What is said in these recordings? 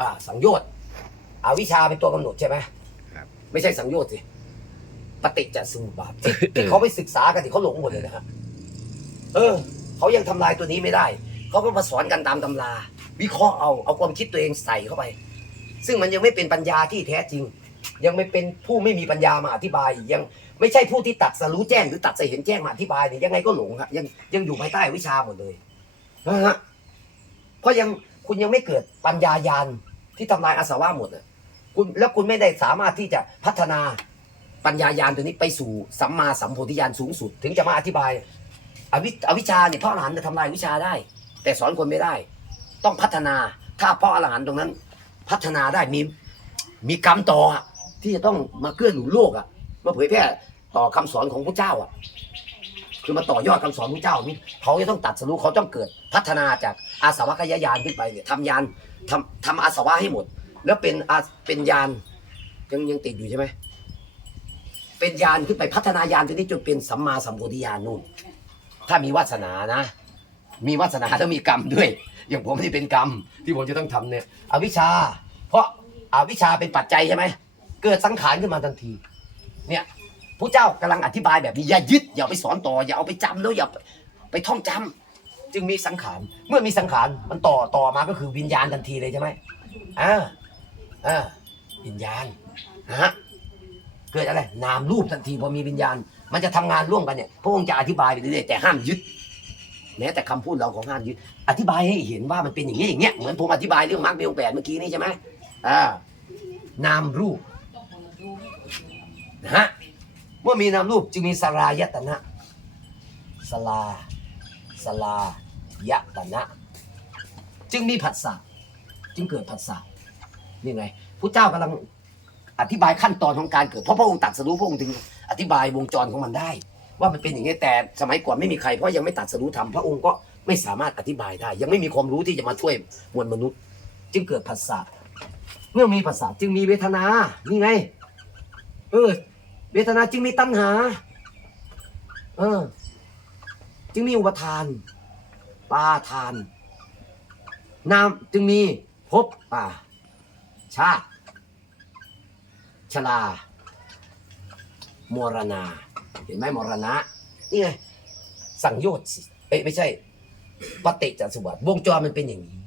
อ่าสังโยชน์อวิชชาเป็นตัวกำหนดใช่ไหมครับ ไม่ใช่สังโยชน์สิปฏิจจสมุปบาทที่ที่เขาไปศึกษากันที่เขาหลงหมดเลยนะฮะเออเขายังทำลายตัวนี้ไม่ได้เขาก็มาสอนกันตามตำรา วิเคราะห์เอาเอาความคิดตัวเองใส่เข้าไป ซึ่งมันยังไม่เป็นปัญญาที่แท้จริง ยังไม่เป็นผู้ไม่มีปัญญามาอธิบายอีกยังไม่ใช่ผู้ที่ตัดสรู้แจ้งหรือตัดสเห็นแจ้งมาอธิบายเนี่ยยังไงก็หลงฮะยังยังอยู่ภายใต้วิชาหมดเลยนะฮะเพราะยังคุณยังไม่เกิดปัญญายาณ ที่ทำลายอาสวะหมดอะคุณแล้วคุณไม่ได้สามารถที่จะพัฒนาปัญญายาณตัวนี้ไปสู่สัมมาสัมโพธิญาณสูงสุด ถึงจะมาอธิบาย อวิอวิชาเนี่ยพระอรหันต์จะทำลายวิชาได้ แต่สอนคนไม่ได้ ต้องพัฒนาถ้าพระอรหันต์ตรงนั้น พัฒนาได้มีมีกรรมต่อที่จะต้องมาเกื้อหนุนโลกอะมาเผยแพร่ต่อคำสอนของพระเจ้าอะ คือมาต่อยอดคำสอนพระเจ้านี่เขาจะต้องตัดสรู้เขาต้องเกิด พัฒนาจากอาสวะขยายานขึ้นไปเนี่ยทำยานทำทำอาสวะให้หมด แล้วเป็นอาเป็นยานยังยังติดอยู่ใช่ไหมเป็นยานขึ้นไปพัฒนายานตัวนี้จนเป็นสัมมาสัมโพธิญาณนู่น ถ้ามีวาสนานะ มีวาสนาแล้วมีกรรมด้วย อย่างผมที่เป็นกรรม ที่ผมจะต้องทำเนี่ยอวิชชา เพราะอาวิชชาเป็นปัจจัยใช่ไหมเกิดสังขารขึ้นมาทันที เนี่ย ผู้เจ้ากำลังอธิบายแบบนี้อย่ายึดอย่าไปสอนต่อ อย่าเอาไปจำแล้วอย่าไปท่องจำจึงมีสังขาร เมื่อมีสังขารมันต่อต่อมาก็คือวิญญาณทันทีเลยใช่ไหมอ่าอ่าวิญญาณนะฮะเกิดอะไรนามรูปทันทีพอมีวิญญาณ มันจะทำงานร่วมกันเนี่ยพระองค์จะอธิบายไปเรื่อยๆแต่ห้ามยึดแม้แต่คำพูดเราของห้ามยึดอธิบายให้เห็นว่ามันเป็นอย่างนี้อย่างเงี้ยเหมือนผมอธิบายเรื่องมารรคเบลแปดเมื่อกี้นี่ใช่ไหมอ่านามรูปนะฮะ เมื่อมีนามรูปจึงมีสลายตนะสลาสลายตนะ จึงมีผัสสะจึงเกิดผัสสะนี่ไงพระเจ้ากำลังอธิบายขั้นตอนของการเกิด เพราะพระองค์ตัดสรู้พระองค์ถึงอธิบายวงจรของมันได้ ว่ามันเป็นอย่างนี้แต่สมัยก่อนไม่มีใครเพราะยังไม่ตัดสรู้ธรรมพระองค์ก็ไม่สามารถอธิบายได้ ยังไม่มีความรู้ที่จะมาช่วยมวลมนุษย์ จึงเกิดผัสสะเมื่อมีผัสสะจึงมีเวทนานี่ไงเออ เวทนาจึงมีตัณหา เออ จึงมีอุปทาน ปาทาน นามจึงมีภพป่า ชาติ ชลา มรณา เห็นไหมมรณะ นี่ไง สังโยชน์สิเอ้ยไม่ใช่ปฏิจจสมุปบาทวงจรมันเป็นอย่างนี้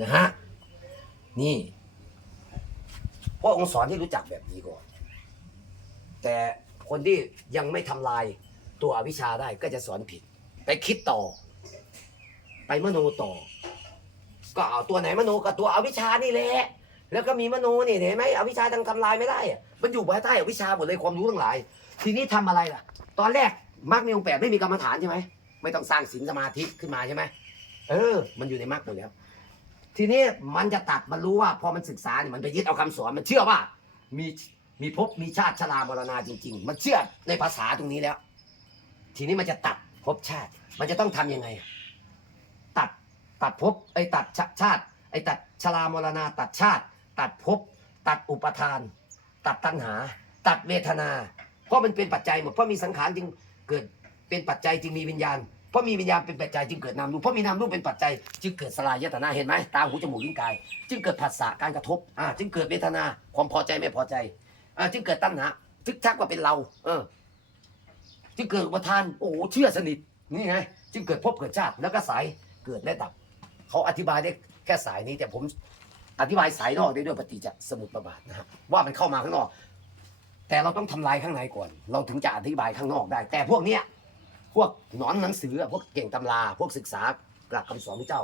นะฮะ นี่พระองค์สอนให้รู้จักแบบนี้ก่อน แต่คนที่ยังไม่ทำลายตัวอวิชชาได้ก็จะสอนผิด ไปคิดต่อ ไปมโนต่อ ก็เอาตัวไหนมโนกับตัวอวิชชานี่แหละแล้วก็มีมโนนี่เห็นไหมอวิชชายังทำลายไม่ได้มันอยู่ภายใต้อวิชชาหมดเลยความรู้ทั้งหลาย ทีนี้ทำอะไรล่ะ ตอนแรกมรรคมีองค์แปดไม่มีกรรมฐานใช่ไหมไม่ต้องสร้างศีลสมาธิขึ้นมาใช่ไหมเออ มันอยู่ในมรรคหมดแล้ว ทีนี้มันจะตัดมันรู้ว่า พอมันศึกษาเนี่ยมันไปยึดเอาคำสอนมันเชื่อว่ามี มีภพมีชาติชรามรณาจริง ๆ มันเชื่อในภาษาตรงนี้แล้ว ทีนี้มันจะตัดภพชาติ มันจะต้องทำยังไง ตัดตัดภพไอ้ตัดชาชาติ ไอ้ตัดชรามรณาตัดชาติ ตัดภพตัดอุปทาน ตัดตัณหา ตัดเวทนา เพราะมันเป็นปัจจัยหมดเพราะมีสังขารจึงเกิดเป็นปัจจัยจึงมีวิญญาณเพราะมีวิญญาณเป็นปัจจัยจึงเกิดนามรูปเพราะมีนามรูปเป็นปัจจัย จึงเกิดสลายยตนะเห็นไหมตาหูจมูกลิ้นกาย จึงเกิดผัสสะการกระทบอ่าจึงเกิดเวทนาความพอใจไม่พอใจ จึงเกิดตัณหาทึกทักว่าเป็นเรา เออ จึงเกิดอุปทาน โอ้โหเชื่อสนิท นี่ไง จึงเกิดภพเกิดชาติ แล้วก็สายเกิดและดับ เขาอธิบายได้แค่สายนี้ แต่ผมอธิบายสายนอกได้ด้วยปฏิจจสมุปบาทนะครับว่ามันเข้ามาข้างนอก แต่เราต้องทำลายข้างในก่อน เราถึงจะอธิบายข้างนอกได้ แต่พวกเนี้ย พวกหนอนหนังสือ พวกเก่งตำรา พวกศึกษาหลักคำสอนพระเจ้า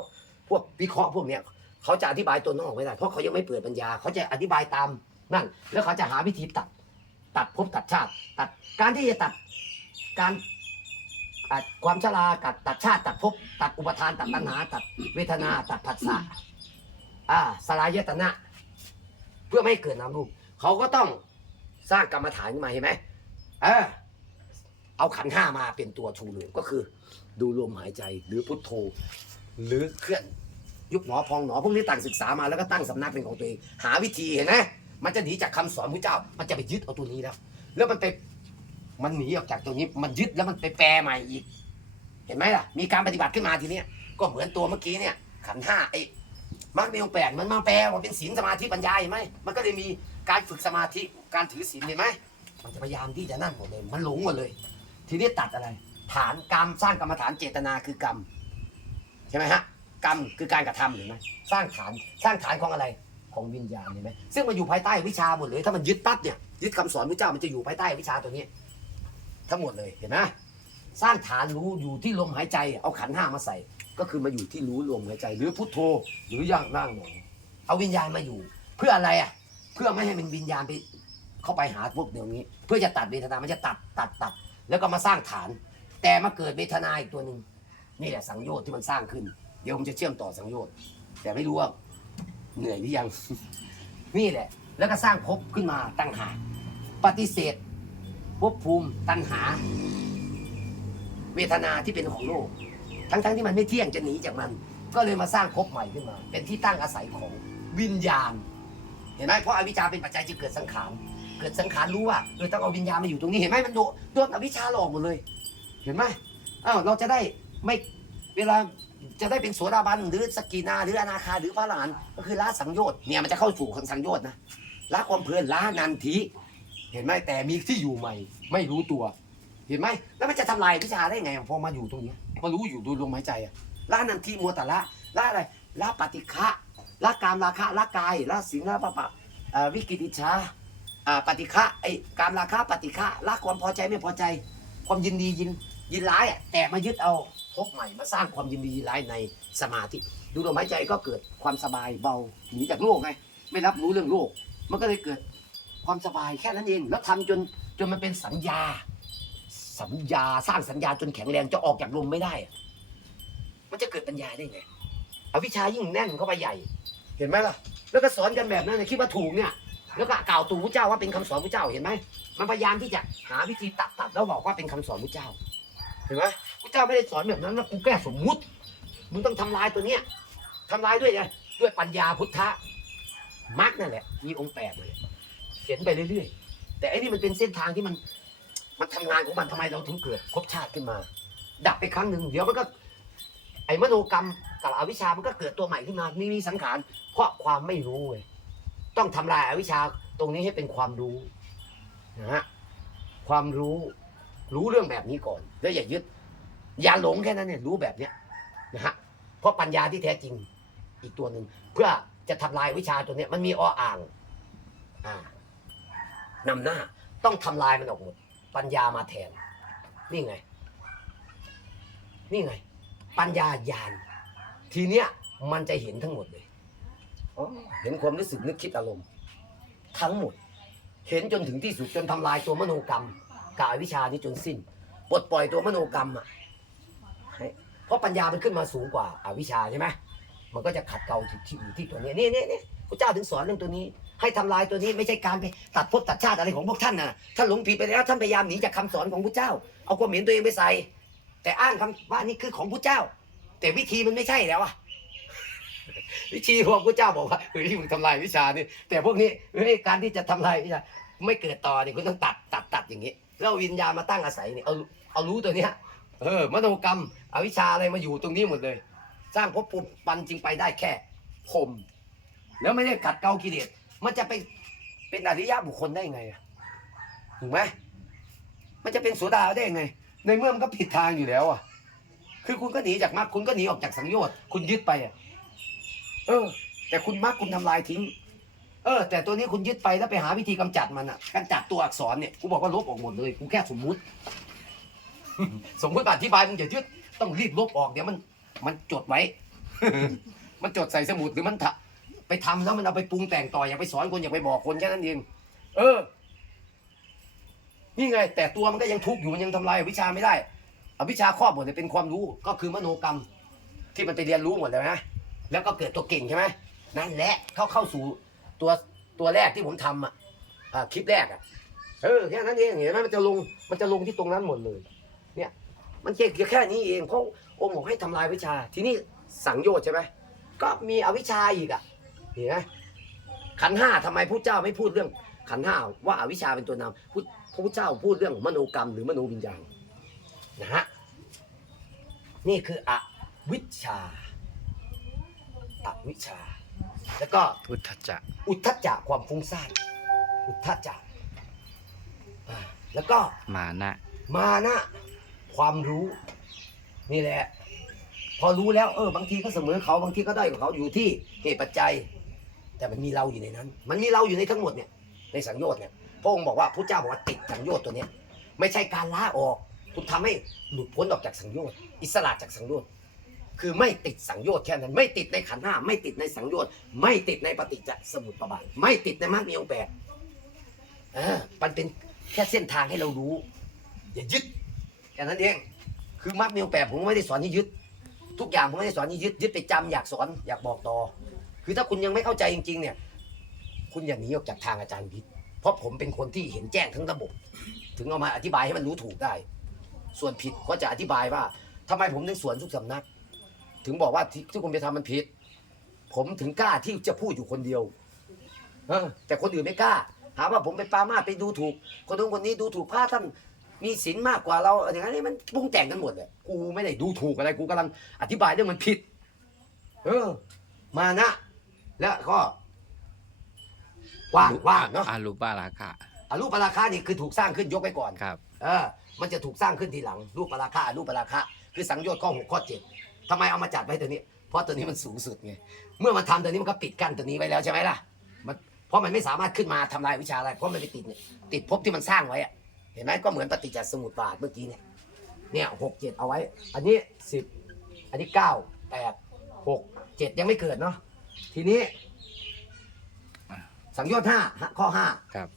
พวกวิเคราะห์พวกเนี้ยเขาจะอธิบายตัวนอกไม่ได้ เพราะเขายังไม่เปิดปัญญา เขาจะอธิบายตาม นั่น แล้วเขาจะหาวิธีตัด ตัดภพตัดชาติ ตัดการที่จะตัดการความชราตัดตัดชาติ ตัดภพตัดอุปทานตัดตัณหา ตัดเวทนา ตัดผัสสะอ่าสลายยตนะ เพื่อไม่ให้เกิดนามรูป เขาก็ต้องสร้างกรรมฐานขึ้นมาเห็นไหมเออเอาขันห้ามาเป็นตัวชูเลยก็คือ ดูลมหายใจหรือพุทโธ หรือเคลื่อนยุบหนอพองหนอพวกนี้ต่างศึกษามาแล้วก็ตั้งสำนักเป็นของตัวเอง หาวิธีเห็นไหม มันจะหนีจากคำสอนพระเจ้า มันจะไปยึดเอาตัวนี้แล้ว แล้วมันไปมันหนีออกจากตัวนี้ มันยึดแล้วมันไปแปลใหม่อีก เห็นไหมล่ะ มีการปฏิบัติขึ้นมาทีเนี้ยก็เหมือนตัวเมื่อกี้เนี่ย ขันห้าไอ้มรรคมีองแปดมันมาแปลว่าเป็นศีลสมาธิปัญญาเห็นไหมมันก็เลยมีการฝึกสมาธิการถือศีลเห็นไหมมันจะพยายามที่จะนั่นหมดเลยมันหลงหมดเลย ทีนี้ตัดอะไร ฐานกรรมสร้างกรรมฐานเจตนาคือกรรมใช่ไหมฮะกรรมคือการกระทำเห็นไหมสร้างฐานสร้างฐานของอะไร ของวิญญาณเห็นไหมซึ่งมันอยู่ภายใต้วิชาหมดเลย ถ้ามันยึดปั๊บเนี่ยยึดคำสอนพระเจ้ามันจะอยู่ภายใต้วิชาตัวนี้ ทั้งหมดเลยเห็นไหมสร้างฐานรู้อยู่ที่ลมหายใจเอาขันห้ามาใส่ ก็คือมาอยู่ที่รู้ลมหายใจ หรือพุทโธหรือย่างร่างหนอเอาวิญญาณมาอยู่ เพื่ออะไรอะ เพื่อไม่ให้มันวิญญาณไป เข้าไปหาพวกเดี๋ยวนี้ เพื่อจะตัดเวทนา มันจะตัดตัดตัด แล้วก็มาสร้างฐาน แต่มาเกิดเวทนาอีกตัวหนึ่งนี่แหละสังโยชน์ที่มันสร้างขึ้น เดี๋ยวผมจะเชื่อมต่อสังโยชน์แต่ไม่รู้ว่า เหนื่อยหรือยัง นี่แหละ แล้วก็สร้างภพขึ้นมาตั้งหากปฏิเสธภพภูมิตัณหา เวทนาที่เป็นของโลก ทั้งๆที่มันไม่เที่ยงจะหนีจากมัน ก็เลยมาสร้างภพใหม่ขึ้นมา เป็นที่ตั้งอาศัยของวิญญาณ เห็นไหมเพราะอวิชชาเป็นปัจจัยจึงเกิดสังขารเกิดสังขารรู้ว่าเออต้องเอาวิญญาณมาอยู่ตรงนี้เห็นไหมมันโดนโดนอวิชชาหลอกหมดเลย เห็นไหมอ้าวเราจะได้ไม่เวลา จะได้เป็นโสดาบันหรือสกินาหรืออนาคาหรือพระอรหันก็คือละสังโยชน์เนี่ยมันจะเข้าสู่สังโยชน์นะละความเพลินละนันทิเห็นไหมแต่มีที่อยู่ใหม่ ไม่รู้ตัว เห็นไหมแล้วมันจะทำลายวิชาได้ไงพอมาอยู่ตรงนี้มารู้อยู่ดูลมหายใจอะละนันทิมัวแต่ละละอะไรละปฏิฆะละกามราคะละกายละสิงละปะปะวิกิติจฉาปฏิฆะไอ้กามราคะปฏิฆะละความพอใจไม่พอใจ ความยินดียินยินร้ายอะแต่มายึดเอา พบใหม่มาสร้างความยินดีร้ายในสมาธิ ดูลมหายใจก็เกิดความสบายเบาหนีจากโลกไงไม่รับรู้เรื่องโลก มันก็เลยเกิดความสบายแค่นั้นเอง แล้วทำจนจนมันเป็นสัญญา สัญญาสร้างสัญญาจนแข็งแรงจะออกจากลมไม่ได้ มันจะเกิดปัญญาได้ไงอวิชายิ่งแน่นเข้าไปใหญ่ เห็นไหมล่ะ แล้วก็สอนกันแบบนั้นคิดว่าถูกเนี่ยแล้วก็กล่าวตูพระเจ้าว่าเป็นคำสอนพระเจ้าเห็นไหมมันพยายามที่จะหาวิธีตัดตัดแล้วบอกว่าเป็นคำสอนพระเจ้า เห็นไหม พระเจ้าไม่ได้สอนแบบนั้นนะกูแก้สมมุติ มึงต้องทำลายตัวเนี้ยทำลายด้วยไงด้วยปัญญาพุทธะมรรคนั่นแหละ มีองค์แปดเลยเขียนไปเรื่อยๆ แต่ไอ้นี่มันเป็นเส้นทางที่มัน มันทำงานของมันทำไมเราถึงเกิดภพชาติขึ้นมา ดับไปครั้งหนึ่งเดี๋ยวมันก็ ไอ้มโนกรรมกับอวิชชามันก็เกิดตัวใหม่ขึ้นมามีมีสังขารเพราะความไม่รู้เว้ยต้องทำลายอวิชชาตรงนี้ให้เป็นความรู้นะฮะความรู้รู้เรื่องแบบนี้ก่อน แล้วอย่ายึด อย่าหลงแค่นั้นเนี่ยรู้แบบเนี้ยนะฮะเพราะปัญญาที่แท้จริงอีกตัวหนึ่งเพื่อจะทำลายวิชาตัวเนี้ยมันมีออ่างอ่านำหน้าต้องทำลายมันออกหมดปัญญามาแทน นี่ไง นี่ไง ปัญญาญาณทีเนี้ยมันจะเห็นทั้งหมดเลยเห็นความรู้สึกนึกคิดอารมณ์ ทั้งหมด เห็นจนถึงที่สุดจนทำลายตัวมโนกรรมกายวิชานี้จนสิ้นปลดปล่อยตัวมโนกรรมอะ เพราะปัญญามันขึ้นมาสูงกว่าอาวิชาใช่ไหมมันก็จะขัดเกลาที่อยู่ที่ตัวนี้นี่นี่นี่พระเจ้าถึงสอนเรื่องตัวนี้ ให้ทำลายตัวนี้ไม่ใช่การไปตัดภพตัดชาติอะไรของพวกท่านนะท่านหลงผิดไปแล้วท่านพยายามหนีจากคำสอนของพระเจ้า เอาความเห็นตัวเองไปใส่ แต่อ้างคำว่านี่คือของพระเจ้า แต่วิธีมันไม่ใช่แล้วอะวิธีของพระเจ้าบอกว่าเฮ้ยมึงทำลายวิชานี่แต่พวกนี้เฮ้ยการที่จะทำลายวิชาไม่เกิดต่อเนี่ยคุณต้องตัดตัดตัดอย่างนี้แล้วเอาวิญญาณมาตั้งอาศัยเนี่ยเอาเอารู้ตัวเนี้ย เออมโนกรรมอวิชชาอะไรมาอยู่ตรงนี้หมดเลย สร้างภพภูมิปันจึงไปได้แค่พรมแล้วไม่ได้ขัดเกลากิเลสมันจะไปเป็นอริยะบุคคลได้ไงอะถูกไหมมันจะเป็นโสดาได้ไง ในเมื่อมันก็ผิดทางอยู่แล้วอะ คือคุณก็หนีจากมรรคคุณก็หนีออกจากสังโยชน์คุณยึดไปอะ เออ แต่คุณมรรคคุณทำลายทิ้ง เออ แต่ตัวนี้คุณยึดไปแล้วไปหาวิธีกำจัดมันอะกำจัดตัวอักษรเนี่ยกูบอกว่าลบออกหมดเลยกูแค่สมมุติ สมมติอธิบายมึงอย่ายึดต้องรีบลบออกเดี๋ยวมันมันจดไว้ มันจดใส่สมุดหรือมันทะไปทำแล้วมันเอาไปปรุงแต่งต่ออย่าไปสอนคนอย่าไปบอกคนแค่นั้นเองเออ นี่ไง แต่ตัวมันก็ยังทุกข์อยู่มันยังทำลายอวิชชาไม่ได้อวิชชาครอบหมดเลยเป็นความรู้ก็คือมโนกรรม ที่มันไปเรียนรู้หมดเลยนะแล้วก็เกิดตัวเก่งใช่ไหมนั่นแหละเข้าเข้าสู่ตัวตัวแรกที่ผมทำอะอ่าคลิปแรกอะเออแค่นั้นเองเห็นไหมมันจะลงมันจะลงที่ตรงนั้นหมดเลย เนี่ยมันแค่แค่นี้เองเพราะองค์บอกให้ทำลายวิชา ทีนี้สังโยชน์ใช่ไหมก็มีอวิชชาอีกอะเห็นไหมขันธ์ห้าทำไมพระเจ้าไม่พูดเรื่องขันธ์ห้าว่าอวิชชาเป็นตัวนำพุทธพระพุทธเจ้าพูดเรื่องมโนกรรมหรือมโนวิญญาณนะฮะนี่คืออวิชชาอวิชชา แล้วก็พุทธจักรอุทธัจจะความฟุ้งซ่านอุทธัจจะอ่าแล้วก็มานะมานะ ความรู้ นี่แหละ พอรู้แล้วเออบางทีก็เสมอเขาบางทีก็ได้อยกว่าเขาอยู่ที่เหตุปัจจัย แต่มันมีเราอยู่ในนั้น มันมีเราอยู่ในทั้งหมดเนี่ยในสังโยชน์เนี่ยพระองค์บอกว่าพระเจ้าบอกว่าติดสังโยชน์ตัวเนี้ยไม่ใช่การล้าออก คุณทำให้หลุดพ้นออกจากสังโยชน์อิสระจากสังโยชน์คือไม่ติดสังโยชน์แค่นั้น ไม่ติดในขันธ์ห้าไม่ติดในสังโยชน์ไม่ติดในปฏิจจสมุปบาทไม่ติดในมรรคมีองค์แปดอ่ามันเป็นแค่เส้นทางให้เรารู้ อย่ายึด แค่นั้นเอง คือมรรคมีองค์แปดผมไม่ได้สอนให้ยึด ทุกอย่างผมไม่ได้สอนให้ยึดยึดไปจำอยากสอนอยากบอกต่อ คือถ้าคุณยังไม่เข้าใจจริง ๆ เนี่ย คุณอย่าหนีออกจากทางอาจารย์พิษเพราะผมเป็นคนที่เห็นแจ้งทั้งระบบ ถึงเอามาอธิบายให้มันรู้ถูกได้ ส่วนผิดก็จะอธิบายว่าทำไมผมถึงสวนทุกสำนัก ถึงบอกว่าที่ที่คุณไปทำมันผิด ผมถึงกล้าที่จะพูดอยู่คนเดียวแต่คนอื่นไม่กล้าหาว่าผมไปปามาไปดูถูก คนนู้นคนนี้ดูถูกพระท่าน มีศีลมากกว่าเราอย่างนั้นนี่มันปรุงแต่งกันหมดเลยกูไม่ได้ดูถูกอะไรกูกำลังอธิบายเรื่องมันผิด เออ มานะ แล้วก็ว่างว่างเนาะอารูปาราคะอารูปราคานี่คือถูกสร้างขึ้นยกไปก่อนครับ เออ มันจะถูกสร้างขึ้นทีหลัง รูปราคารูปราคาคือสังโยชน์ข้อหกข้อเจ็ดทำไมเอามาจัดไว้ตัวนี้ เพราะตัวนี้มันสูงสุดไงเมื่อมันทำตัวนี้มันก็ปิดกั้นตัวนี้ไว้แล้วใช่ไหมล่ะมันเพราะมันไม่สามารถขึ้นมาทำลายวิชาอะไร เพราะมันไปติดเนี่ยติดภพที่มันสร้างไว้อะเห็นไหมก็เหมือนปฏิจจสมุปบาทเมื่อกี้เนี่ยเนี่ยหกเจ็ดเอาไว้ อันนี้สิบอันนี้เก้าแปดหกเจ็ดยังไม่เกิดเนาะทีนี้ สังโยชน์ห้าข้อห้าครับ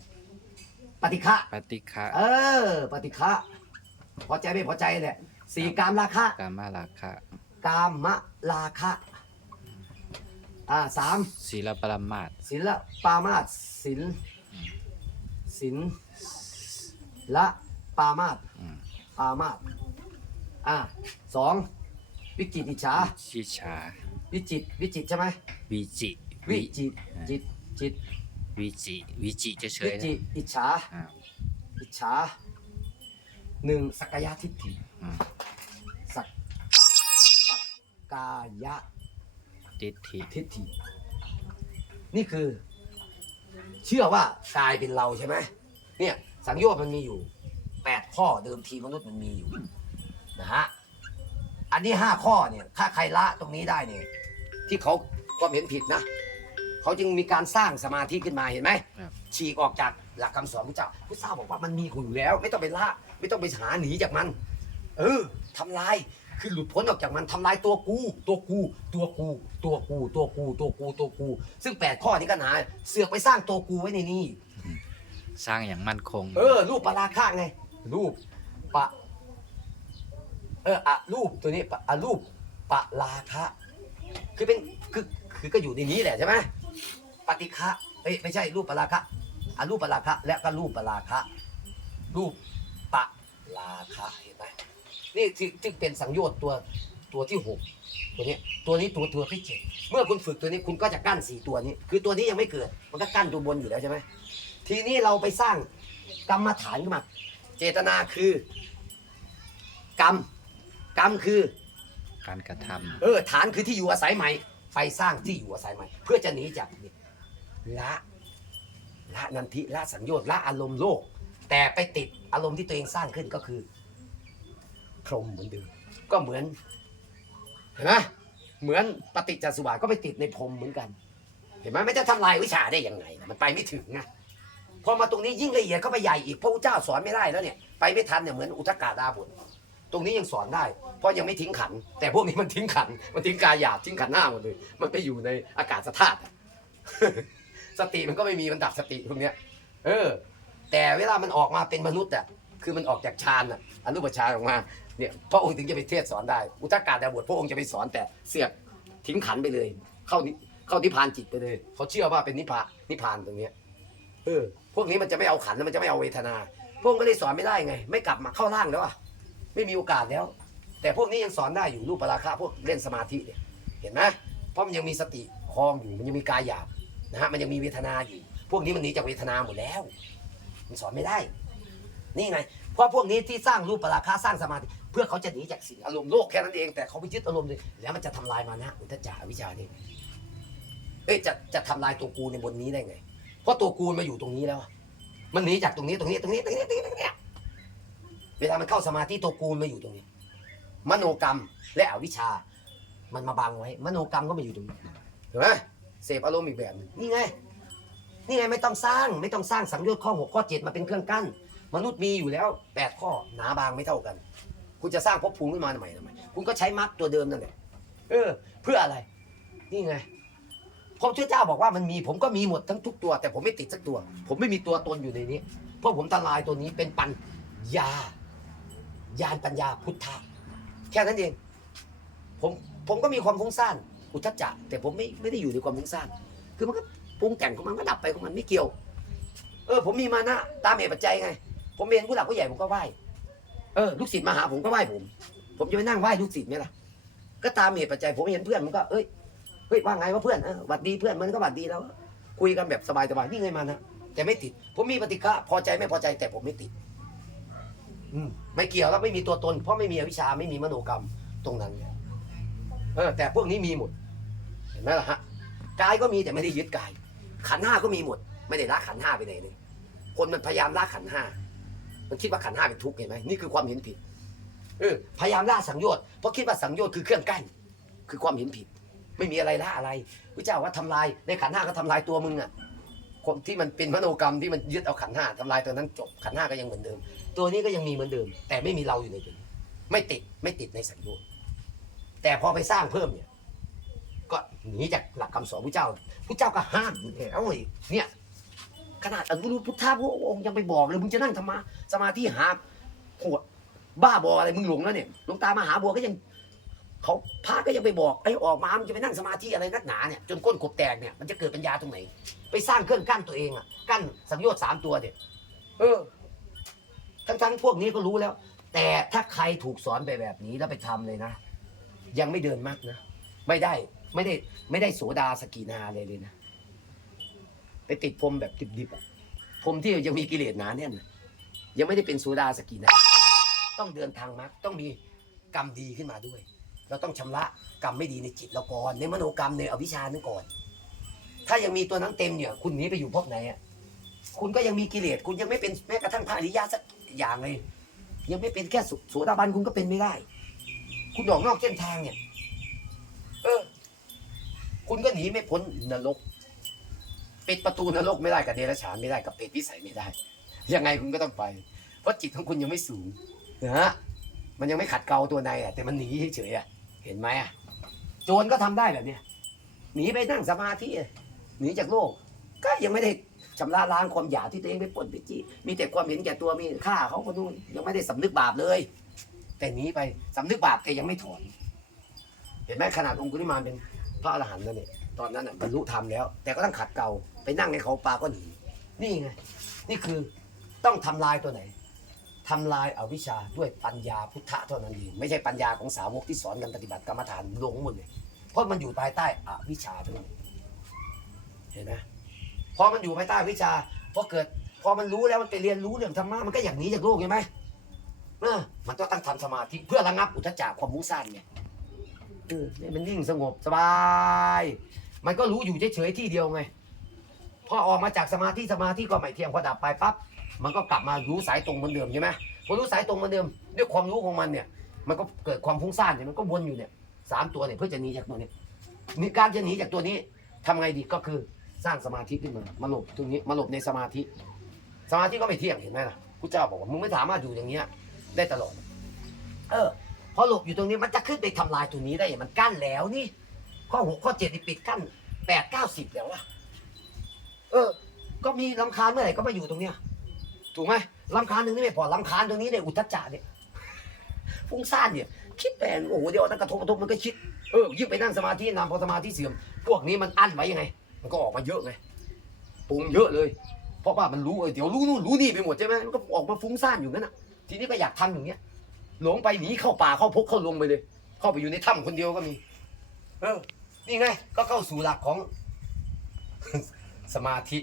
ปฏิฆะปฏิฆะเออ ปฏิฆะพอใจไม่พอใจเนี่ยสี่กามราคะกามาราคะกามมะราคะอ่าสามศีลปรมาตถ์ศิลปามาสศิลศิล ละปามาสอืม ปามาสอ่าสองวิจิตอิจฉาชิชาวิจิตวิจิตใช่ไหมวิจิวิจิตจิตจิตวิจิวิจิเฉวิยๆจินะอิจฉาอ่าอิจฉาหนึ่งสักกายทิฏฐิอืมสักสักกายะทิฏฐิทิฏฐินี่คือ เชื่อว่ากายเป็นเราใช่ไหมเนี่ย สังโยชน์มันมีอยู่แปดข้อเดิมทีมนุษย์มันมีอยู่นะฮะอันนี้ห้าข้อเนี่ยถ้าใครละตรงนี้ได้เนี่ยที่เขาความเห็นผิดนะเขาจึงมีการสร้างสมาธิขึ้นมาเห็นไหมครับฉีกออกจากหลักคำสอนพระเจ้าพระเจ้าบอกว่ามันมีอยู่แล้ว ไม่ต้องไปละไม่ต้องไปหาหนีจากมัน เออทำลายคือหลุดพ้นออกจากมันทำลายตัวกู ตัวกู ตัวกู ตัวกู ตัวกู ตัวกู ตัวกู ซึ่งแปดข้อนี้ก็หนาเสือกไปสร้างตัวกูไว้ในนี้ สร้างอย่างมั่นคง เออ รูปปราคาไง รูปปะ เอออะรูปตัวนี้ปะอะรูปปะราคะคือเป็นคือคือก็อยู่ในนี้แหละใช่ไหมปฏิฆะเอ้ยไม่ใช่รูปปราคะอะรูปปราคะและก็รูปปราคะรูปปะราคะเห็นไหมนี่ที่ที่เป็นสังโยชน์ตัวตัวที่หกตัวนี้ตัวนี้ตัวตัวที่เจ็ดเมื่อคุณฝึกตัวนี้คุณก็จะกั้นสี่ตัวนี้ คือตัวนี้ยังไม่เกิด มันก็กั้นตัวบนอยู่แล้วใช่ไหม ทีนี้เราไปสร้างกรรมฐานขึ้นมา เจตนาคือ กรรม กรรมคือ การกระทำเออฐานคือที่อยู่อาศัยใหม่ ไปสร้างที่อยู่อาศัยใหม่ เพื่อจะหนีจากนี่ละละนันทิละสัญโยชน์ละอารมณ์โลก แต่ไปติดอารมณ์ที่ตัวเองสร้างขึ้นก็คือพรหมเหมือนเดิมก็เหมือนเห็นไหมเหมือนปฏิจจสุบาทก็ไปติดในพรหมเหมือนกัน เห็นไหมไม่จะทำลายวิชาได้ยังไงมันไปไม่ถึงไง พอมาตรงนี้ยิ่งละเอียดเข้าไปใหญ่อีกพระพุทธเจ้าสอนไม่ได้แล้วเนี่ยไปไม่ทันเนี่ยเหมือนอุทกาดาบทตรงนี้ยังสอนได้ เพราะยังไม่ทิ้งขัน แต่พวกนี้มันทิ้งขัน มันทิ้งกายหยาบทิ้งขันหน้าหมดเลยมันไปอยู่ในอากาศธาตุสติมันก็ไม่มีมันดับสติพวกเนี้ย เออ แต่เวลามันออกมาเป็นมนุษย์อะคือมันออกจากฌานอะอรูปฌานออกมาเนี่ยพระองค์ถึงจะไปเทศสอนได้ อุทกาดาบทพระองค์จะไปสอนแต่เสือกทิ้งขันไปเลย เข้านิเข้านิพพานจิตไปเลย เขาเชื่อว่าเป็นนิพพานนิพพานตรงเนี้ยเออ พวกนี้มันจะไม่เอาขันแล้วมันจะไม่เอาเวทนา พวกก็เลยสอนไม่ได้ไง ไม่กลับมาเข้าร่างแล้วอะไม่มีโอกาสแล้ว แต่พวกนี้ยังสอนได้อยู่รูปปราคาพวกเล่นสมาธิเนี่ยเห็นไหมเพราะมันยังมีสติคลองอยู่มันยังมีกายหยาบนะฮะมันยังมีเวทนาอยู่ พวกนี้มันหนีจากเวทนาหมดแล้ว มันสอนไม่ได้ นี่ไง เพราะพวกนี้ที่สร้างรูปปราคาสร้างสมาธิเพื่อเขาจะหนีจากสิ่งอารมณ์โลกแค่นั้นเองแต่เขาไปยึดอารมณ์เลยแล้วมันจะทำลายมานะอุทจาวิชานี่เออ้ยจะจะทำลายตัวกูในบนนี้ได้ไง เพราะตัวกูมันมาอยู่ตรงนี้แล้วอะมันหนีจากตรงนี้ตรงนี้ตรงนี้ตรงนี้ตรงนี้ตรงนี้เวลามันเข้าสมาธิตัวกูมันมาอยู่ตรงนี้ มโนกรรมและอวิชชา มันมาบังไว้ มโนกรรมก็มาอยู่ตรงนี้เห็นไหมเสพอารมณ์อีกแบบหนึงนี่ไง นี่ไงไม่ต้องสร้างไม่ต้องสร้างสังโยชน์ข้อหกข้อเจ็ดมาเป็นเครื่องกั้น มนุษย์มีอยู่แล้วแปดข้อหนาบางไม่เท่ากัน คุณจะสร้างภพภูมิขึ้นมาทำไมทำไมคุณก็ใช้มรรคตัวเดิมนั่นแหละเออ เพื่ออะไร นี่ไง พระพุทธเจ้าบอกว่ามันมีผมก็มีหมดทั้งทุกตัว แต่ผมไม่ติดสักตัว ผมไม่มีตัวตนอยู่ในนี้ เพราะผมทลายตัวนี้เป็นปัญญา ญาณปัญญาพุทธะแค่นั้นเอง ผมผมก็มีความฟุ้งซ่านอุทจจะแต่ผมไม่ไม่ได้อยู่ในความฟุ้งซ่านคือมันก็ปรุงแต่งของมันก็ดับไปของมันไม่เกี่ยว เออ ผมมีมานะตามเหตุปัจจัยไง ผมเรียนผู้หลักผู้ใหญ่ผมก็ไหว้เออลูกศิษย์มาหาผมก็ไหว้ผม ผมจะไปนั่งไหว้ลูกศิษย์ไหมล่ะก็ตามเหตุปัจจัยผมเห็นเพื่อนมันก็เอ้ย เฮ้ยว่าไงว่าเพื่อนเออหวัดดีเพื่อนมันก็หวัดดีแล้ว คุยกันแบบสบายๆนี่ไงมานะแต่ไม่ติด ผมมีปฏิฆะพอใจไม่พอใจแต่ผมไม่ติดอืมไม่เกี่ยวแล้วไม่มีตัวตน เพราะไม่มีอวิชชาไม่มีมโนกรรมตรงนั้นเออ แต่พวกนี้มีหมดเห็นไหมล่ะฮะกายก็มีแต่ไม่ได้ยึดกาย ขันห้าก็มีหมด ไม่ได้ละขันห้าไปไหนเลยคนมันพยายามละขันห้ามันคิดว่าขันห้าเป็นทุกข์เห็นไหมนี่คือความเห็นผิดเออพยายามละสังโยชน์เพราะคิดว่าสังโยชน์คือเครื่องกั้นคือความเห็นผิด ไม่มีอะไรละอะไรพระเจ้าว่าทำลายในขันห้าก็ทำลายตัวมึงอะคนที่มันเป็นมโนกรรมที่มันยึดเอาขันห้าทำลายตัวนั้นจบขันห้าก็ยังเหมือนเดิม ตัวนี้ก็ยังมีเหมือนเดิม แต่ไม่มีเราอยู่ในตัวนี้ไม่ติดไม่ติดในสังโยชน์แต่พอไปสร้างเพิ่มเนี่ย ก็หนีจากหลักคำสอนพระเจ้าพระเจ้าก็ห้ามอยู่แล้วเลยเนี่ยขนาดอนุรุตพุทธะพระองค์ยังไปบอกเลยมึงจะนั่งธรรมะสมาธิหาโหดบ้าบออะไรมึงหลงแล้วเนี่ยหลวงตามหาบัวก็ยัง เขาพระก็ยังไปบอกไอ้ออกมามึงจะไปนั่งสมาธิอะไรนักหนาเนี่ยจนก้นกบแตกเนี่ยมันจะเกิดปัญญาตรงไหน ไปสร้างเครื่องกั้นตัวเองอะกั้นสังโยชน์สามตัวเนี่ยเออ ทั้งๆพวกนี้ก็รู้แล้ว แต่ถ้าใครถูกสอนไปแบบนี้แล้วไปทำเลยนะ ยังไม่เดินมากนะ ไม่ได้ไม่ได้ไม่ได้โสดาสกีนาเลยเลยนะ ไปติดพรมแบบดิบๆอะพรมที่ยังมีกิเลสหนาแน่นน่ะยังไม่ได้เป็นโสดาสกีนา ต้องเดินทางมรรคต้องมีกรรมดีขึ้นมาด้วย เราต้องชำระกรรมไม่ดีในจิตเราก่อนในมโนกรรมในอวิชชานั้นก่อน ถ้ายังมีตัวนั้นเต็มเนี่ย คุณหนีไปอยู่ภพไหนอะคุณก็ยังมีกิเลสคุณยังไม่เป็นแม้กระทั่งพระอริยะสักอย่างเลย ยังไม่เป็นแค่สุโสดาบันคุณก็เป็นไม่ได้ คุณออกนอกเส้นทางเนี่ย เออ คุณก็หนีไม่พ้นนรกปิดประตูนรกไม่ได้กับเดรัจฉานไม่ได้กับเปรตวิสัยไม่ได้ ยังไงคุณก็ต้องไป เพราะจิตของคุณยังไม่สูงนะฮะมันยังไม่ขัดเกลาตัวในอะแต่มันหนีเฉยๆอะ เห็นไหมอะโจรก็ทำได้แบบเนี้ยหนีไปนั่งสมาธิหนีจากโลก ก็ยังไม่ได้ชำระล้างความอยากที่ตัวเองไปปนไปจี้มีแต่ความเห็นแก่ตัวมีฆ่าเขาก็ดูยังไม่ได้สำนึกบาปเลย แต่หนีไปสำนึกบาปแต่ยังไม่ถอน เห็นไหมขนาดองคุลิมานเป็นพระอรหันต์แล้วเนี่ยตอนนั้นบรรลุธรรมแล้ว แต่ก็ต้องขัดเกลาไปนั่งในเขาปลาก็หนีนี่ไงนี่คือต้องทำลายตัวไหน ทำลายอวิชชาด้วยปัญญาพุทธะเท่านั้นเองไม่ใช่ปัญญาของสาวกที่สอนกันปฏิบัติกรรมฐานหลงหมดเลยเพราะมันอยู่ภายใต้อวิชชาทั้งนั้นเห็นไหมพอมันอยู่ภายใต้อวิชชาพอเกิดพอมันรู้แล้วมันไปเรียนรู้เรื่องธรรมะมันก็อย่างหนี้จากโลกใช่ไหมเออมันต้องตั้งทำสมาธิเพื่อระงับอุทจจะความมุ่งสั้นไงเออเนี่ยมันนิ่งสงบสบาย มันก็รู้อยู่เฉยๆที่เดียวไงพอออกมาจากสมาธิสมาธิก็ไม่เที่ยงพอดับไปปั๊บ มันก็กลับมารู้สายตรงเหมือนเดิมใช่ไหมพอรู้สายตรงเหมือนเดิม ด้วยความรู้ของมันเนี่ย มันก็เกิดความฟุ้งซ่านเนี่ยมันก็วนอยู่เนี่ยสามตัวเนี่ยเพื่อจะหนีจากตัวนี้นี่การจะหนีจากตัวนี้ทำไงดีก็คือสร้างสมาธิขึ้นมามาหลบตรงนี้มาหลบในสมาธิ สมาธิก็ไม่เที่ยงเห็นไหมล่ะพระเจ้าบอกว่ามึงไม่สามารถอยู่อย่างเงี้ยได้ตลอด เออพอหลบอยู่ตรงนี้มันจะขึ้นไปทำลายตัวนี้ได้อย่างมันกั้นแล้วนี่ ข้อหกข้อเจ็ดนี่ปิดกั้นแปดเก้าสิบแล้วอะเออ ก็มีลำคาญเมื่อไหร่ก็มาอยู่ตรงเนี้ย ถูกไหมลำคาญตรงนี้ไม่พอลำคาญตรงนี้เนี่ยอุทธัจจะเนี่ยฟุ้งซ่านเนี่ย คิดแปลงโอ้โหเดี๋ยวตั้งกระทบกระทบมันก็คิดเออยิ่งไปนั่งสมาธินานพอสมาธิเสื่อมพวกนี้มันอั้นไว้ยังไง มันก็ออกมาเยอะไงปรุงเยอะเลย เพราะว่ามันรู้เออเดี๋ยวรู้นู่นรู้นี่ไปหมดใช่ไหมมันก็ออกมาฟุ้งซ่านอยู่นั่นน่ะทีนี้ก็อยากทำอย่างเงี้ยหลงไปหนีเข้าป่าเข้าพกเข้าลงไปเลย เข้าไปอยู่ในถ้ำคนเดียวก็มี เออนี่ไง ก็เข้าสู่หลักของสมาธิ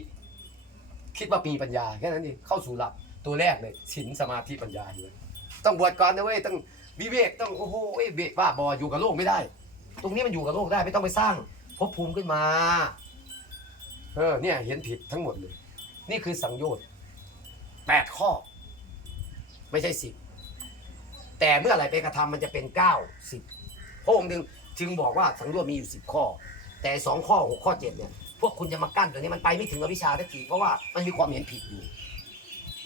คิดว่ามีปัญญาแค่นั้นเองเข้าสู่หลักตัวแรกเลยศีลสมาธิปัญญาเลยต้องบวชก่อนนะเว้ยต้องวิเวกต้องโอ้โหเอ้ยเบะบ้าบออยู่กับโลกไม่ได้ ตรงนี้มันอยู่กับโลกได้ไม่ต้องไปสร้างภพภูมิขึ้นมาเออเนี่ยเห็นผิดทั้งหมดเลย นี่คือสังโยชน์แปดข้อ ไม่ใช่สิบแต่เมื่อไหร่ไปกระทำมันจะเป็นเก้าสิบพระองค์จึงจึงบอกว่าสังโยชน์มีอยู่สิบข้อ แต่สองข้อหกข้อเจ็ดเนี่ย พวกคุณจะมากั้นตัวนี้มันไปไม่ถึงอวิชชาทันทีเพราะว่ามันมีความเห็นผิดอยู่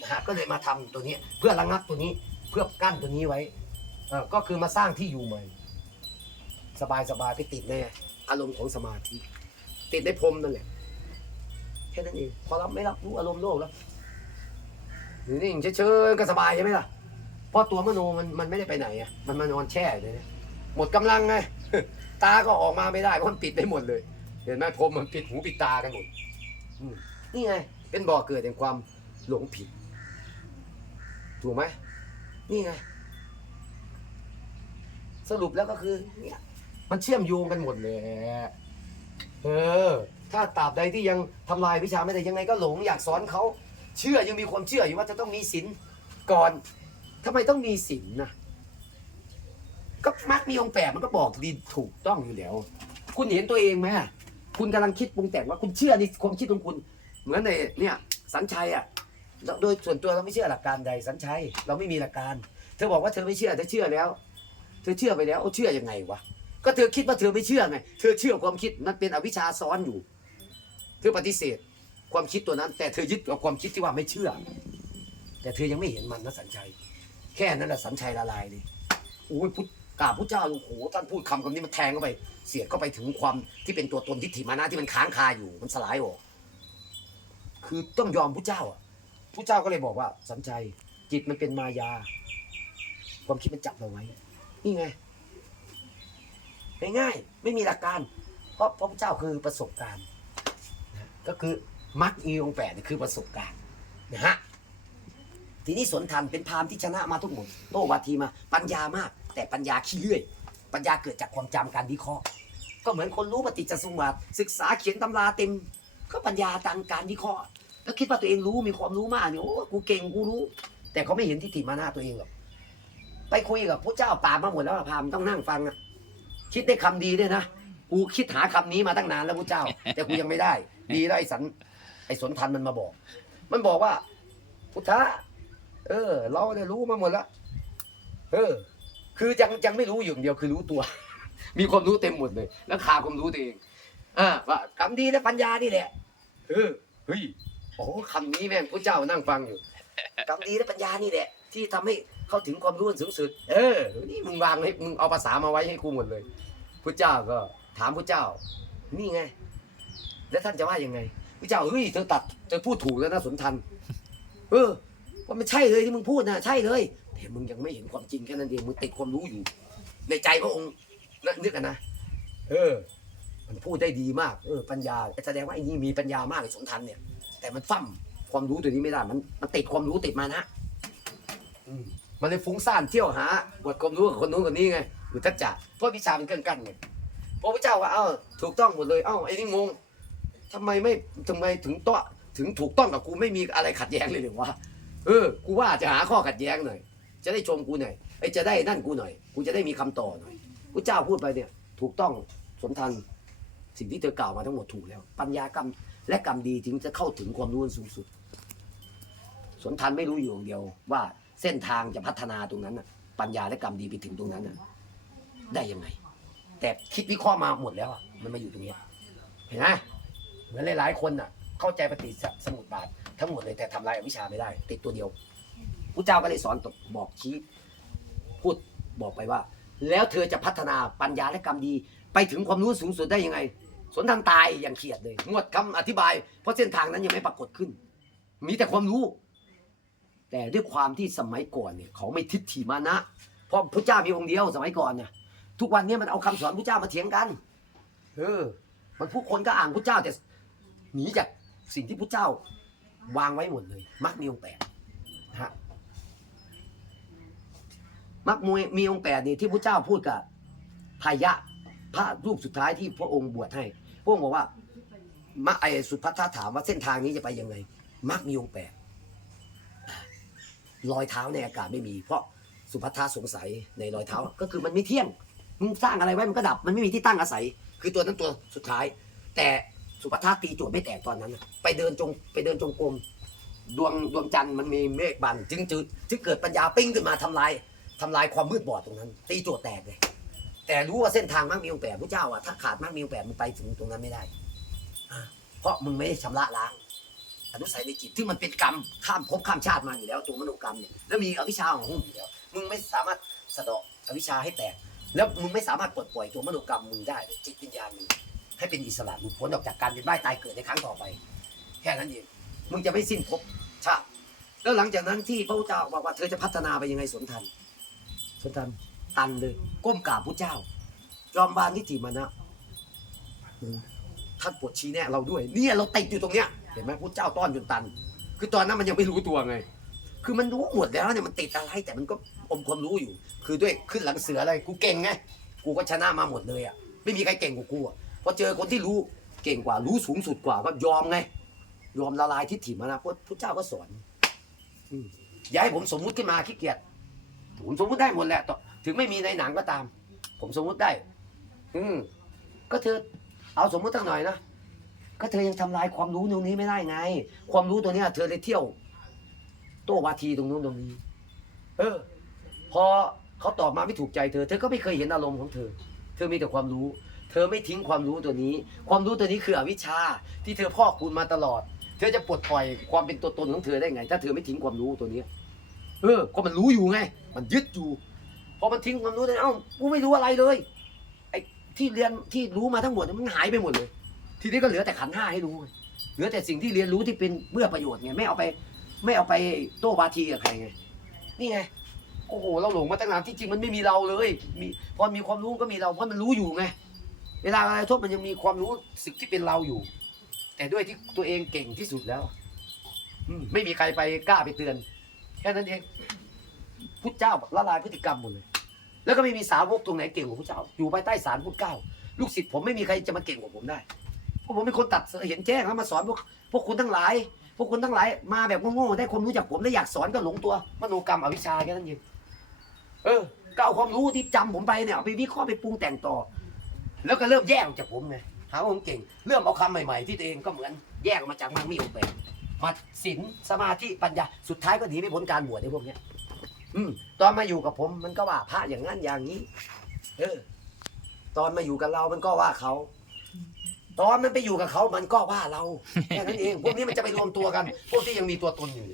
นะฮะก็เลยมาทำตัวนี้เพื่อระงับตัวนี้เพื่อกั้นตัวนี้ไว้เออก็คือมาสร้างที่อยู่ใหม่ สบายสบายๆไปติดในอารมณ์ของสมาธิ ติดในพรมนั่นแหละแค่นั้นเองพอรับไม่รับรู้อารมณ์โลกแล้วอยู่นิ่เฉยๆก็สบายใช่ไหมล่ะเพราะตัวมโนมันมันไม่ได้ไปไหนอะมันมานอนแช่เลยหมดกำลังไงตาก็ออกมาไม่ได้เพราะมันปิดไปหมดเลย เห็นไหมพรมมันปิดหูปิดตากันหมดนี่ไง เป็นบ่อเกิดแห่งความหลงผิด ถูกไหมนี่ไง สรุปแล้วก็คือเนี่ยมันเชื่อมโยงกันหมดเลยเออ ถ้าตราบใดที่ยังทำลายวิชาไม่ได้ยังไงก็หลงอยากสอนเขาเชื่อยังมีความเชื่ออยู่ว่าจะต้องมีศีลก่อนทำไมต้องมีศีลนะก็มักมีองค์แปดมันก็บอกดีถูกต้องอยู่แล้ว คุณเห็นตัวเองไหมอะ คุณกำลังคิดปรุงแต่งว่าคุณเชื่อในความคิดของคุณ เหมือนในเนี่ยสัญชัยอะเราโดยส่วนตัวเราไม่เชื่อหลักการใดสัญชัย เราไม่มีหลักการ เธอบอกว่าเธอไม่เชื่อเธอเชื่อแล้ว เธอเชื่อไปแล้วเอเชื่อยังไงวะก็เธอคิดว่าเธอไม่เชื่อไงเธอเชื่อความคิดมันเป็นอวิชชาซ้อนอยู่ เธอปฏิเสธความคิดตัวนั้น แต่เธอยึดกับความคิดที่ว่าไม่เชื่อ แต่เธอยังไม่เห็นมันนะสัญชัย แค่นั้นแหละสัญชัยละลายเลยโอ้ยพุทธ กราบพุทธเจ้าโอ้โหท่านพูดคำคำนี้มันแทงเข้าไป เสียดเข้าไปถึงความที่เป็นตัวตนทิฏฐิมานะที่มันค้างคาอยู่มันสลายออก คือต้องยอมพุทธเจ้าอะพุทธเจ้าก็เลยบอกว่าสัญชัยจิตมันเป็นมายา ความคิดมันจับเราไว้ นี่ไงง่ายๆไม่มีหลักการ เพราะพระพุทธเจ้าคือประสบการณ์นะก็คือมรรคอีองแปดคือประสบการณ์นะฮะทีนี้สนทันเป็นพราหมณ์ที่ชนะมาทุกหมดโตวาทีมาปัญญามาก แต่ปัญญาขี้เลื่อย ปัญญาเกิดจากความจำการวิเคราะห์ ก็เหมือนคนรู้ปฏิจจสมุปบาทศึกษาเขียนตำราเต็ม ก็ปัญญาทางการวิเคราะห์ แล้วคิดว่าตัวเองรู้มีความรู้มากเนี่ยโอ้กูเก่งกูรู้ แต่เขาไม่เห็นทิฏฐิมานะตัวเองหรอกไปคุยกับพระเจ้าปรามาหมดแล้วอะพามต้องนั่งฟังอะคิดได้คำดีด้วยนะกูคิดหาคำนี้มาตั้งนานแล้วพระเจ้า แต่กูยังไม่ได้ ดีแล้วไอ้สันไอ้สนทันมันมาบอก มันบอกว่าพุทธะเออ เราได้รู้มาหมดแล้วเออ คือยังยังไม่รู้อยู่อย่างเดียวคือรู้ตัว มีความรู้เต็มหมดเลย แล้วขาดความรู้ตัวเองอ่าว่าคำดีและปัญญานี่แหละเออเฮ้ยโอ้คำนี้แม่งพระเจ้านั่งฟังอยู่คำดีและปัญญานี่แหละ ที่ทำให้เข้าถึงความรู้อันสูงสุด เออ นี่มึงวางให้มึงเอาภาษามาไว้ให้กูหมดเลยพระเจ้าก็ถามพระเจ้า นี่ไง แล้วท่านจะว่ายังไงพระเจ้าเฮ้ยเธอตัดเธอพูดถูกแล้วนะสนทัน เออว่ามันใช่เลยที่มึงพูดนะใช่เลย แต่มึงยังไม่เห็นความจริงแค่นั้นเองมึงติดความรู้อยู่ ในใจพระองค์นึกกันนะเออ มันพูดได้ดีมากเออปัญญาแสดงว่าไอ้นี่มีปัญญามากไอ้สนทันเนี่ย แต่มันฟั่มความรู้ตัวนี้ไม่ได้มันมันติดความรู้ติดมานะอืมมันเลยฟุ้งซ่านเที่ยวหาบทความรู้กับคนนู้นคนนี้ไงอุทจจะเพราะวิชาเป็นเครื่องกั้นไงพระพุทธเจ้าว่าเอ้าถูกต้องหมดเลยเอ้าไอ้นี่งงทำไมไม่ทำไมถึงต้อถึงถูกต้องกับกูไม่มีอะไรขัดแย้งเลยหรือวะเออ กูว่าจะหาข้อขัดแย้งหน่อย จะได้ชมกูหน่อยไอ้จะได้นั่นกูหน่อย กูจะได้มีคำต่อหน่อยพระเจ้าพูดไปเนี่ย ถูกต้องสมทันสิ่งที่เธอกล่าวมาทั้งหมดถูกแล้ว ปัญญากรรมและกรรมดีถึงจะเข้าถึงความรู้อันสูงสุด สนทันไม่รู้อยู่อย่างเดียวว่าเส้นทางจะพัฒนาตรงนั้นน่ะปัญญาและกรรมดีไปถึงตรงนั้นได้ยังไง แต่คิดวิเคราะห์มาหมดแล้วมันมาอยู่ตรงนี้เห็นไหมเหมือนหลายๆคนน่ะ เข้าใจปฏิสมุปบาททั้งหมดเลยแต่ทำลายอวิชชาไม่ได้ ติดตัวเดียว พระเจ้าก็เลยสอนตกบอกชี้พูดบอกไปว่า แล้วเธอจะพัฒนาปัญญาและกรรมดี ไปถึงความรู้สูงสุดได้ยังไง สนทางตายอย่างเขียดเลยงวดคำอธิบาย เพราะเส้นทางนั้นยังไม่ปรากฏขึ้น มีแต่ความรู้ แต่ด้วยความที่สมัยก่อนเนี่ยเขาไม่ทิฏฐิมานะเพราะพระเจ้ามีองค์เดียวสมัยก่อนเนี่ยทุกวันนี้มันเอาคำสอนพระเจ้ามาเถียงกันเออมันผู้คนก็อ่านพระเจ้าแต่หนีจากสิ่งที่พระเจ้าวางไว้หมดเลยมักมีองค์แปดนะฮะ มักมวยมีองค์แปดนี่ที่พระเจ้าพูดกับพายะพระรูปสุดท้ายที่พระองค์บวชให้ พระองค์บอกว่ามักไอสุพัทธะถามว่าเส้นทางนี้จะไปยังไง มักมีองค์แปดรอยเท้าในอากาศไม่มี เพราะสุพัทธะสงสัยในรอยเท้าก็คือมันไม่เที่ยงมึงสร้างอะไรไว้มันก็ดับมันไม่มีที่ตั้งอาศัย คือตัวนั้นตัวสุดท้าย แต่สุปทาตีโจทย์ไม่แตกตอนนั้น ไปเดินจงไปเดินจงกรมดวงดวงจันทร์มันมีเมฆบังจึงจึงจึงเกิดปัญญาปิ้งขึ้นมาทำลาย ทำลายความมืดบอดตรงนั้น ตีโจทย์แตกเลย แต่รู้ว่าเส้นทางมักมีองแปดพระเจ้าอะถ้าขาดมักมีองแปดมึงไปถึงตรงนั้นไม่ได้เพราะมึงไม่ได้ชำระล้างอนุสัยในจิตที่มันเป็นกรรมข้ามภพข้ามชาติมาอยู่แล้วตัวมโนกรรมเนี่ยแล้วมีอวิชชาของหุ้มอยู่แล้วมึงไม่สามารถสะเดาะอวิชชาให้แตก แล้วมึงไม่สามารถปลดปล่อยตัวมโนกรรมมึงได้ จิตวิญญาณมึงให้เป็นอิสระหลุดพ้นออกจากการเป็นบ้าตายเกิดในครั้งต่อไป แค่นั้นเองมึงจะไม่สิ้นภพชาติแล้วหลังจากนั้นที่พระพุทธเจ้าบอกว่าเธอจะพัฒนาไปยังไงสนทัน สนทันตันเลยก้มกราบพระเจ้า ยอมบานทิฏฐิมานะท่านปวดชี้แนะเราด้วย เนี่ยเราติดอยู่ตรงเนี้ยเห็นไหมพระเจ้าต้อนจนตัน คือตอนนั้นมันยังไม่รู้ตัวไง คือมันรู้หมดแล้วเนี่ยมันติดอะไรแต่มันก็อมความรู้อยู่ คือด้วยขึ้นหลังเสืออะไรกูเก่งไงกูก็ชนะมาหมดเลยอะไม่มีใครเก่งกว่ากูอะพอเจอคนที่รู้เก่งกว่ารู้สูงสุดกว่าก็ยอมไง ยอมละลายทิฏฐิมานะพระพุทธเจ้าก็สอนอืมอย่าให้ผมสมมุติขึ้นมาขี้เกียจ ผมสมมุติได้หมดแหละต่อถึงไม่มีในหนังก็ตาม ผมสมมุติได้ อืมก็เธอเอาสมมุติตั้งหน่อยนะก็เธอยังทำลายความรู้ตรงนี้ไม่ได้ไง ความรู้ตัวเนี้ยเธอเลยเที่ยว โต้วาทีตรงนู้นตรงนี้ เออ พอเขาตอบมาไม่ถูกใจเธอ เธอก็ไม่เคยเห็นอารมณ์ของเธอ เธอมีแต่ความรู้ เธอไม่ทิ้งความรู้ตัวนี้ ความรู้ตัวนี้คืออวิชชา ที่เธอพอกคูณมาตลอด เธอจะปลดปล่อยความเป็นตัวตนของเธอได้ไง ถ้าเธอไม่ทิ้งความรู้ตัวนี้ เออก็มันรู้อยู่ไง มันยึดอยู่ พอมันทิ้งความรู้ได้เอ้ากูไม่รู้อะไรเลย ไอ้ที่เรียนที่รู้มาทั้งหมดมันหายไปหมดเลย ทีนี้ก็เหลือแต่ขันห้าให้รู้ไงเหลือแต่สิ่งที่เรียนรู้ที่เป็นเมื่อประโยชน์ไงไม่เอาไป ไม่เอาไปโต้วาทีกับใครไงนี่ไงโอ้โหเราหลงมาตั้งนานที่จริงมันไม่มีเราเลย มีพอมีความรู้ก็มีเราเพราะมันรู้อยู่ไงเวลาอะไรทุกมันยังมีความรู้สิ่งที่เป็นเราอยู่ แต่ด้วยที่ตัวเองเก่งที่สุดแล้วอืไม่มีใครไปกล้าไปเตือน แค่นั้นเองพุทธเจ้าละลายพฤติกรรมหมดเลย แล้วก็ไม่มีสาวกตรงไหนเก่งกว่าพุทธเจ้า อยู่ภายใต้สารพุทธเก้า ลูกศิษย์ผมไม่มีใครจะมาเก่งกว่าผมได้ เพราะผมเป็นคนตัดเห็นแจ้งแล้วมาสอนพวกพวกคุณทั้งหลาย พวกคุณทั้งหลายมาแบบโง่ๆได้ความรู้จากผมได้อยากสอนก็หลงตัวมโนกรรมอวิชชาแค่นั้นเองเออก็เอาความรู้ที่จำผมไปเนี่ยเอาไปวิเคราะห์ไปปรุงแต่งต่อ แล้วก็เริ่มแยกออกจากผมไงหาว่าผมเก่ง เริ่มเอาคำใหม่ๆ ที่ตัวเองก็เหมือนแยกออกมาจากมังมีองแปด มาศีลสมาธิปัญญาสุดท้ายก็หนีไม่พ้นการบวชในพวกเนี้ย อืม ตอนมาอยู่กับผมมันก็ว่าพระอย่างนั้นอย่างนี้ เออ ตอนมาอยู่กับเรามันก็ว่าเขา ตอนมันไปอยู่กับเขามันก็ว่าเราแค่นั้นเองพวกนี้มันจะไปรวมตัวกัน พวกที่ยังมีตัวตนอยู่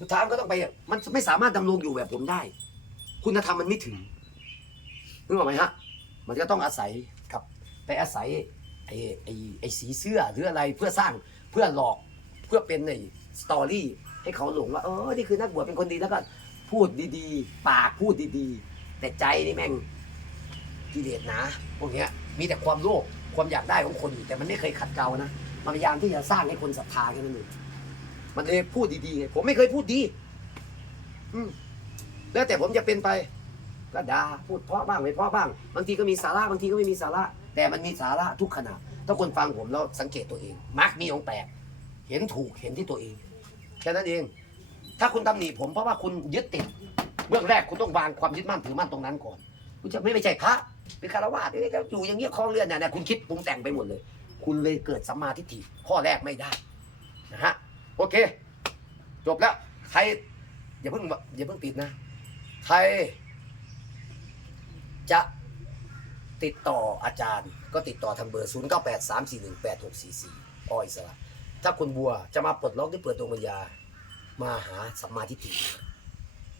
สุดท้ายมันก็ต้องไปมันไม่สามารถดำรงอยู่แบบผมได้ คุณธรรมมันไม่ถึงนึกออกไหมฮะ มันก็ต้องอาศัยกับ ไปอาศัยไอ้ไอ้ไอ้สีเสื้อหรืออะไรเพื่อสร้างเพื่อหลอก พื่อเป็นในสตอรี่ให้เขาหลงว่าเออนี่คือนักบวชเป็นคนดีแล้วก็พูดดีๆ ปากพูดดีๆ แต่ใจนี่แม่งกิเลสนะพวกเนี้ยมีแต่ความโลภความอยากได้ของคนอยู่แต่มันไม่เคยขัดเกลานะมันพยายามที่จะสร้างให้คนศรัทธาแค่นั้นเองมันเลยพูดดีๆไงผมไม่เคยพูดดี อืมแล้วแต่ผมจะเป็นไป ก็ด่าพูดเพราะบ้างไม่เพราะบ้าง บางทีก็มีสาระบางทีก็ไม่มีสาระ แต่มันมีสาระทุกขณะถ้าคนฟังผมแล้วสังเกตตัวเองมักมีองแปด เห็นถูกเห็นที่ตัวเองแค่นั้นเอง ถ้าคุณตำหนิผมเพราะว่าคุณยึดติดเบื้องแรกคุณต้องวางความยึดมั่นถือมั่นตรงนั้นก่อนคุณจะไม่ไม่ใช่พระเป็นคารวะเอ้ยก็อยู่อย่างเงี้ยคลองเรือนเนี่ยนะคุณคิดปรุงแต่งไปหมดเลย คุณเลยเกิดสัมมาทิฏฐิข้อแรกไม่ได้นะฮะโอเค จบแล้วใครอย่าเพิ่งอย่าเพิ่งปิดนะใครจะติดต่ออาจารย์ก็ติดต่อทางเบอร์ 0 9 8 3 4 1 8 6 4 4อ้อยสระ ถ้าคุณบัวจะมาปลดล็อกหรือเปิดดวงปัญญามาหาสัมมาทิฏฐิ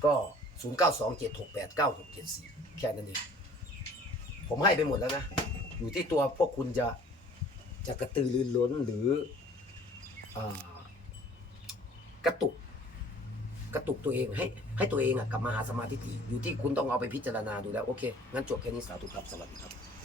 ก็ 0 9 2 7 6 8 9 6 7 4 แค่นั้นเองผมให้ไปหมดแล้วนะ อยู่ที่ตัวพวกคุณจะจะกระตือรือร้นหรืออกระตุก กระตุกตัวเองให้ให้ตัวเองอะกลับมาหาสมาธิอยู่ที่คุณต้องเอาไปพิจารณาดูแล้ว โอเค งั้นจบแค่นี้สาธุครับ สวัสดีครับ